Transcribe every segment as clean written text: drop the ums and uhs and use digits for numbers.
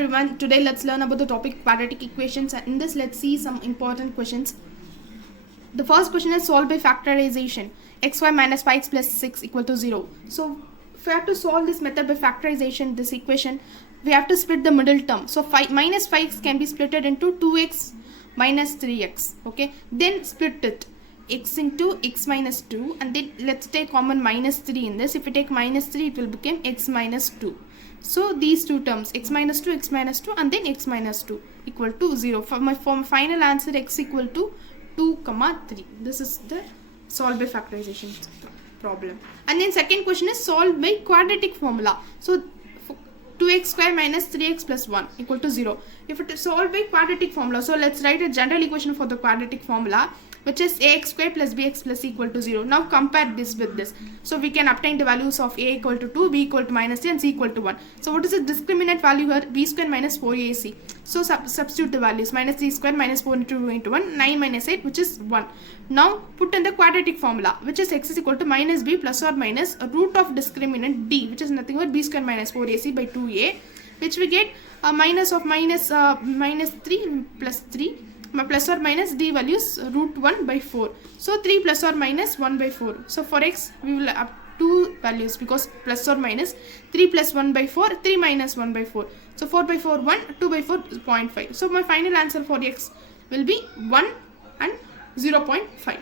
Everyone, today let's learn about the topic quadratic equations, and in this let's see some important questions. The first question is solved by factorization. Xy minus 5x plus 6 equal to 0. So if we have to solve this method by factorization, this equation, we have to split the middle term. So minus 5x can be splitted into 2x minus 3x. Okay, then split it x into x minus 2, and then let's take common minus 3 in this. If we take minus 3, it will become x minus 2. So these two terms, x minus 2, and then x minus 2 equal to 0. For my final answer, x equal to 2, 3. This is the solved by factorization problem. And then second question is solved by quadratic formula. So 2x square minus 3x plus 1 equal to 0. If it is solved by quadratic formula, so let's write a general equation for the quadratic formula, which is ax square plus bx plus equal to 0. Now compare this with this. So we can obtain the values of a equal to 2, b equal to minus 3, and c equal to 1. So what is the discriminant value here? B square minus 4ac. So substitute the values. Minus 3 square minus 4 into 2 into 1, 9 minus 8, which is 1. Now put in the quadratic formula, which is x is equal to minus b plus or minus root of discriminant d, which is nothing but b square minus 4ac by 2a, which we get a minus of minus 3 plus 3. Plus or minus d values root 1 by 4. So 3 plus or minus 1 by 4. So for x we will have two values because plus or minus 3 plus 1 by 4, 3 minus 1 by 4. So 4 by 4 1, 2 by 4 is 0.5. So my final answer for x will be 1 and 0.5.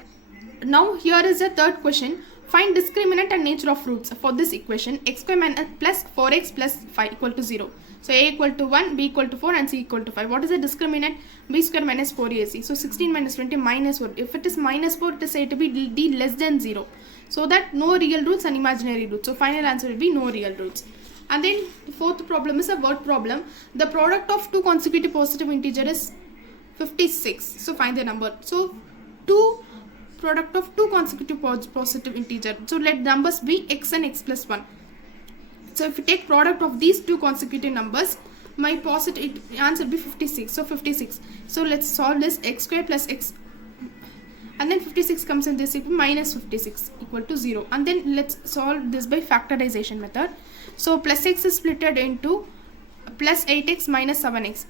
Now here is the third question. Find discriminant and nature of roots for this equation. X square minus plus 4x plus 5 equal to 0. So a equal to 1, b equal to 4, and c equal to 5. What is the discriminant? B square minus 4ac. So 16 minus 20 minus 4. If it is minus 4, it is said to be d less than 0. So that no real roots and imaginary roots. So final answer will be no real roots. And then the fourth problem is a word problem. The product of two consecutive positive integers is 56. So find the number. So product of two consecutive positive integers. So let numbers be x and x plus 1. So if you take product of these two consecutive numbers, my positive answer will be 56. So 56. So let's solve this. X square plus x, and then 56 comes in this equal minus 56 equal to 0. And then let's solve this by factorization method. So plus x is splitted into plus 8x minus 7x.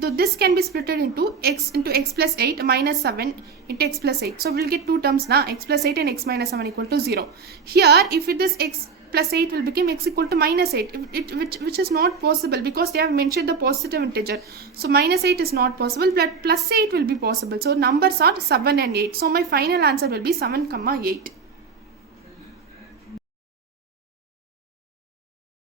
So this can be splitted into x plus 8 minus 7 into x plus 8. So we'll get two terms now, x plus 8 and x minus 7 equal to 0. Here if it is x plus 8 will become x equal to minus 8, which is not possible because they have mentioned the positive integer. So minus 8 is not possible, but plus 8 will be possible. So numbers are 7 and 8. So my final answer will be 7, 8.